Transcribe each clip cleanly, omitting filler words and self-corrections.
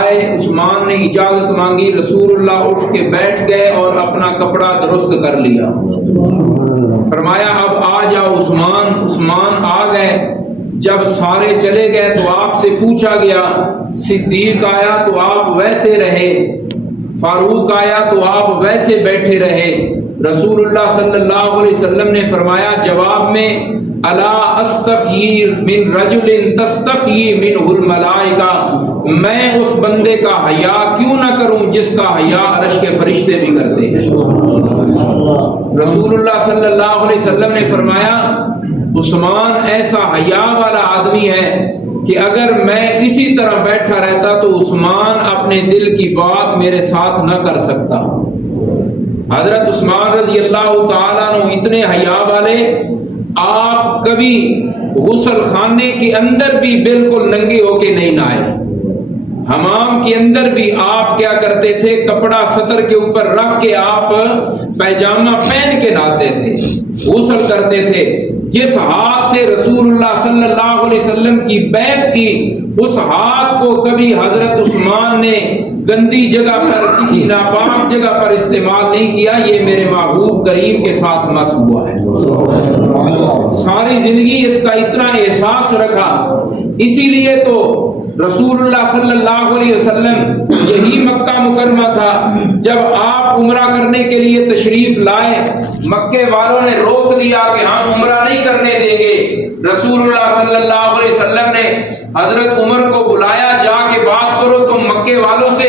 آئے عثمان نے اجازت مانگی، رسول اللہ اٹھ کے بیٹھ گئے اور اپنا کپڑا درست کر لیا۔ فرمایا اب آ جاؤ عثمان۔ عثمان آ گئے۔ جب سارے چلے گئے تو آپ سے پوچھا گیا، صدیق آیا تو آپ ویسے رہے، فاروق آیا تو آپ ویسے بیٹھے رہے۔ رسول اللہ صلی اللہ علیہ وسلم نے فرمایا جواب میں، الا استحیی من رجل تستحیی منہ الملائکہ، میں اس بندے کا حیا کیوں نہ کروں جس کا حیا عرش کے فرشتے بھی کرتے ہیں۔ رسول اللہ صلی اللہ علیہ وسلم نے فرمایا عثمان ایسا حیا والا آدمی ہے کہ اگر میں اسی طرح بیٹھا رہتا تو عثمان اپنے دل کی بات میرے ساتھ نہ کر سکتا۔ حضرت عثمان رضی اللہ تعالیٰ عنہ اتنے حیا والے، آپ کبھی غسل خانے کے اندر بھی بالکل ننگے ہو کے نہیں نہائے۔ حمام کے اندر بھی آپ کیا کرتے تھے، کپڑا سطر کے اوپر رکھ کے آپ پیجامہ پہن کے نہاتے تھے، غسل کرتے تھے۔ جس ہاتھ سے رسول اللہ صلی اللہ علیہ وسلم کی بیعت کی، اس ہاتھ کو کبھی حضرت عثمان نے گندی جگہ پر، کسی ناپاک جگہ پر استعمال نہیں کیا۔ یہ میرے محبوب کریم کے ساتھ مس ہوا ہے، ساری زندگی اس کا اتنا احساس رکھا۔ اسی لیے تو رسول اللہ صلی اللہ علیہ وسلم، یہی مکہ مکرمہ تھا، جب آپ عمرہ کرنے کے لیے تشریف لائے، مکے والوں نے روک دیا کہ ہم عمرہ نہیں کرنے دیں گے۔ رسول اللہ صلی اللہ علیہ وسلم نے حضرت عمر کو بلایا، جا کے بات کرو تم مکے والوں سے۔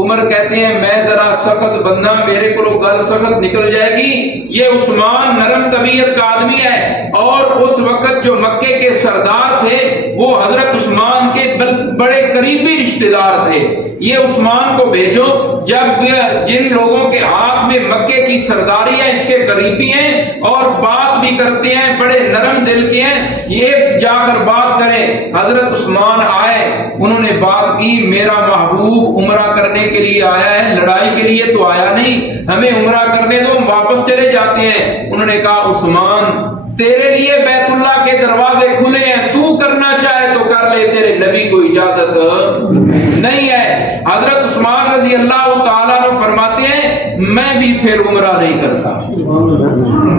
عمر کہتے ہیں میں ذرا سخت بندہ، میرے کو گل سخت نکل جائے گی۔ یہ عثمان نرم طبیعت کا آدمی ہے، اور اس وقت جو مکے کے سردار تھے وہ حضرت عثمان کے بڑے قریبی رشتہ دار تھے۔ یہ عثمان کو بھیجو، جب جن لوگوں کے ہاتھ میں مکے کی سرداری ہے اس کے قریبی ہیں اور بات بھی کرتے ہیں، بڑے نرم دل کے ہیں، یہ جا کر بات کریں۔ حضرت عثمان آئے، انہوں نے بات کی، میرا محبوب عمرہ کرنے کے لیے آیا ہے، لڑائی کے لیے تو آیا نہیں، ہمیں عمرہ کرنے دو، ہم واپس چلے جاتے ہیں۔ انہوں نے کہا عثمان تیرے لیے بیت اللہ کے دروازے کھلے ہیں، تو کرنا چاہے تو کر لے، تیرے نبی کو اجازت نہیں ہے۔ حضرت عثمان رضی اللہ تعالیٰ عنہ فرماتے ہیں میں بھی پھر عمرہ نہیں کرتا،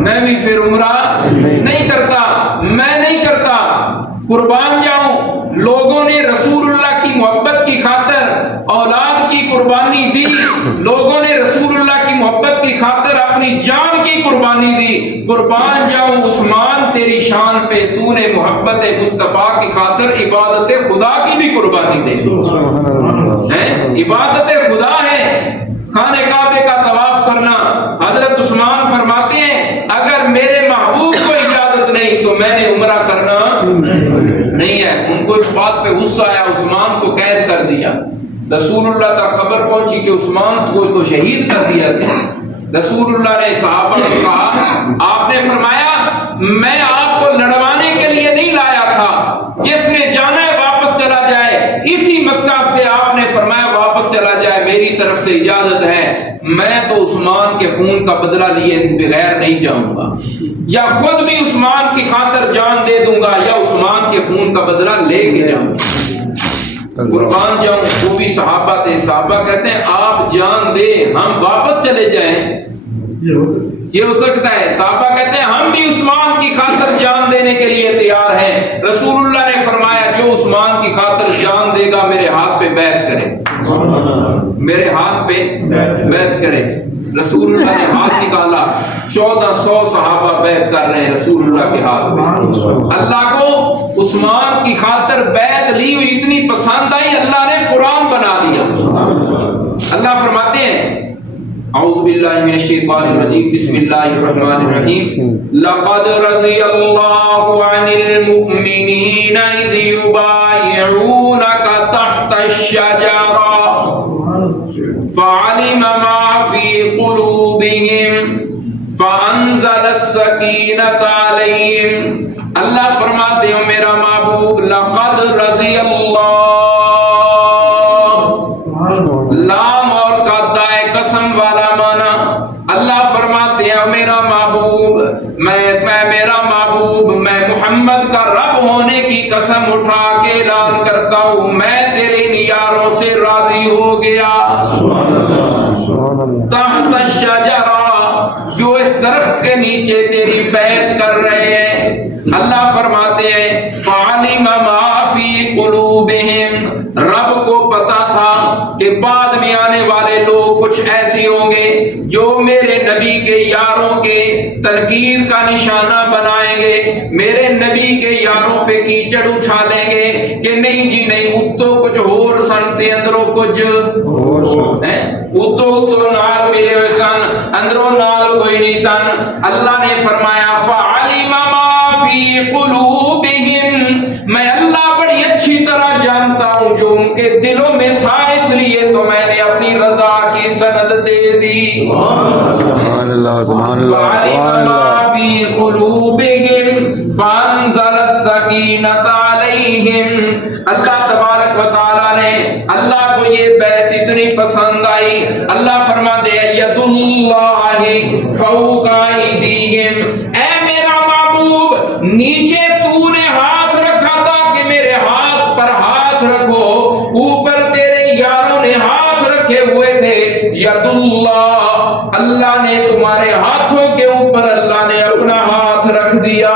میں بھی پھر عمرہ نہیں کرتا، میں نہیں کرتا۔ قربان جاؤں، لوگوں نے رسول اللہ کی محبت کی خاطر اولاد کی قربانی دی، لوگوں نے رسول اللہ کی محبت کی خاطر اپنی جان کی قربانی دی۔ قربان جاؤں عثمان، تیری شان پہ تو نے محبت مصطفیٰ کی خاطر عبادت خدا کی بھی قربانی دے۔ عبادت خدا ہے خانہ کعبے کا طواف کرنا۔ حضرت عثمان فرماتے ہیں اگر میرے محبوب کو اجازت نہیں تو میں نے عمرہ کرنا نہیں ہے۔ ان کو اس بات پہ غصہ آیا، عثمان کو قید کر دیا۔ رسول اللہ تک خبر پہنچی کہ عثمان کو تو شہید کر دیا گیا۔ رسول اللہ نے صحابہ کو کہا، آپ نے فرمایا میں آپ کو لڑوانے کے لیے نہیں لایا تھا، جس نے جانا ہے واپس چلا جائے۔ اسی مکتب سے آپ نے فرمایا واپس چلا جائے، میری طرف سے اجازت ہے۔ میں تو عثمان کے خون کا بدلہ لیے بغیر نہیں جاؤں گا، یا خود بھی عثمان کی خاطر جان دے دوں گا، یا عثمان کے خون کا بدلہ لے کے جاؤں گا۔ قربان جاؤں، وہ بھی صحابہ تھے۔ صحابہ کہتے ہیں آپ جان دے ہم واپس چلے جائیں، یہ ہو سکتا ہے؟ صحابہ کہتے ہیں ہم بھی عثمان کی خاطر جان دینے کے لیے تیار ہیں۔ رسول اللہ نے فرمایا جو عثمان کی خاطر جان دے گا میرے ہاتھ پہ بیعت کرے، میرے ہاتھ پہ بیعت کرے۔ رسول اللہ نے ہاتھ نکالا، 1400 صحابہ بیعت کر رہے ہیں رسول اللہ کے ہاتھ پہ۔ اللہ کو عثمان کی خاطر بیعت لی ہوئی اتنی پسند آئی، اللہ نے قرآن بنا دیا۔ اللہ فرماتے ہیں اعوذ باللہ من الشیطان الرجیم، بسم اللہ الرحمن الرحیم، لقد رضی اللہ عن المؤمنین اذ یبایعونک تحت الشجرہ فعلم ما فی قلوبہم فانزل السکینۃ علیہم۔ اللہ فرماتے ہیں میرا محبوب لقد رضی اللہ، لام اور قدائے قسم والا مانا۔ اللہ فرماتے ہیں میرا محبوب، میرا محبوب میں محمد کا رب ہونے کی قسم اٹھا کے اعلان کرتا ہوں میں تیرے ان یاروں سے راضی راضی ہو گیا. تحت الشجرہ، جو اس درخت کے نیچے تیری بیعت کر رہے ہیں. اللہ فرماتے ہیں فعلم ما فی قلوبہم، رب کو پتا تھا کہ بعد میں آنے والے لوگ کچھ ایسے ہوں گے جو میرے نبی کے یاروں کے تنقید کا نشانہ بنائیں گے، میرے نبی کے یاروں پہ کیچڑ اچھالیں گے کہ نہیں جی نہیں اتو کچھ اور سن تے اندروں کچھ اتو نال ملے ہوئے سن، اندروں نال کوئی نہیں سن. اللہ نے فرمایا فعلم ما فی قلوبہم، میں اللہ بڑی اچھی طرح جانتا ہوں جو ان کے دلوں میں تھا، اس لیے تو میں نے اپنی رضا کی سند دے دی. سبحان اللہ سبحان اللہ سبحان اللہ. فی قلوبہم فانزل السکینۃ علیہم. اللہ تبارک و تعالی نے، اللہ کو یہ بیعت اتنی پسند آئی، اللہ فرماتے ہیں ید اللہ فوق ایدیہم، اے میرا محبوب نیچے تو نے ہاتھ رکھا تھا کہ میرے ہاتھ پر ہاتھ رکھو، اوپر تیرے یاروں نے ہاتھ رکھے ہوئے تھے. ید اللہ، اللہ نے تمہارے ہاتھوں کے اوپر اللہ نے اپنا ہاتھ رکھ دیا.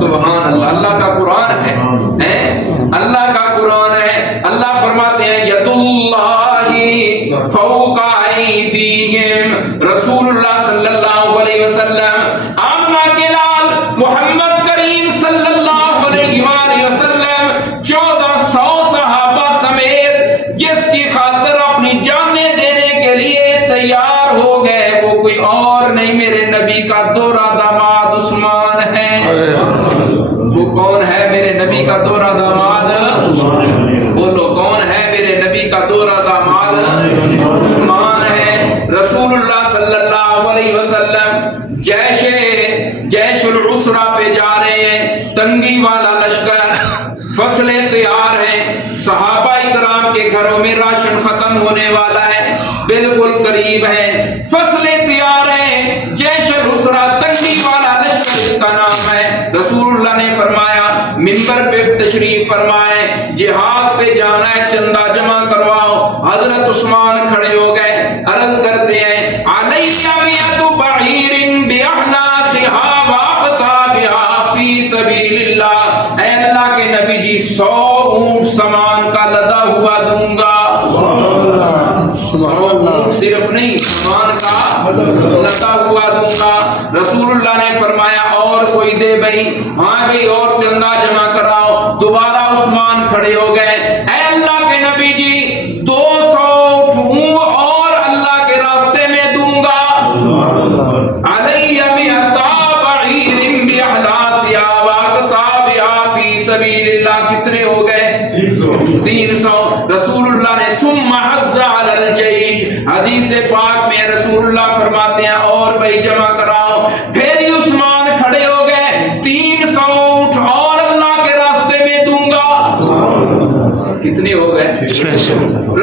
سبحان اللہ. اللہ کا قرآن ہے، اللہ کا قرآن ہے. اللہ فرماتے ہیں ید اللہ فوق ایدیہم. رسول اللہ صلی اللہ علیہ وسلم، آمنہ کے لال محمد کریم صلی اللہ علیہ وآلہ وسلم 1400 صحابہ سمیت جس کی خاطر اپنی جانیں دینے کے لیے تیار ہو گئے، وہ کوئی اور نہیں میرے نبی کا دوہرا داماد عثمان ہے. وہ کون ہے میرے نبی کا دوہرا داماد؟ بولو کون ہے میرے نبی کا دوہرا داماد؟ عثمان ہے. رسول اللہ صلی اللہ علیہ وسلم جیش العسرہ پہ جا رہے ہیں، تنگی والا لشکر، فصلیں تیار ہیں، صحابہ کرام کے گھروں میں راشن ختم ہونے والا ہے، بالکل قریب ہے، فصلیں تیار ہیں. جیش العسرہ تنگی والا لشکر اس کا نام ہے. رسول اللہ نے فرمایا منبر پہ تشریف فرمائے، جہاد پہ جانا ہے چندہ جمع کرواؤ. حضرت عثمان کھڑے ہو گئے، عرض کرتے ہیں علیہ میت بعیر باحلاسھا واقطابھا فی سبیل اللہ، اے اللہ کے نبی جی 100 اونٹ سامان کا لدا ہوا دوں گا. 100 اونٹ صرف نہیں، سامان کا لدا ہوا دوں گا. رسول اللہ نے فرمایا اور کوئی دے بھائی، ہاں بھائی اور چندہ جمع کراؤ. دوبارہ عثمان کھڑے ہو گئے، اے اللہ کے نبی جی 200 اونٹ اور اللہ کے راستے میں دوں گا. علیہ میت بعیر باحلاسھا واقطابھا فی سبیل اللہ. کتنے ہو گئے؟ 300. رسول اللہ نے ثم حض علی الجیش، حدیث پاک میں رسول اللہ فرماتے ہیں اور بھائی جمع کراؤ. پھر عثمان کھڑے ہو گئے، 300 اونٹ اور اللہ کے راستے میں دوں گا. کتنے ہو گئے؟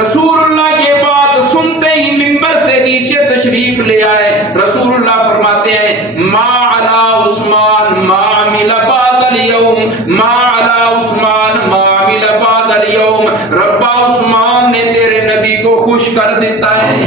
رسول اللہ یہ بات سنتے ہی منبر سے نیچے تشریف لے آئے. رسول اللہ فرماتے ہیں ما علی عثمان ما عمل بعد اليوم، ما علی عثمان ما عمل بعد اليوم. ربا عثمان نے تیرے نبی کو خوش کر دیتا ہے.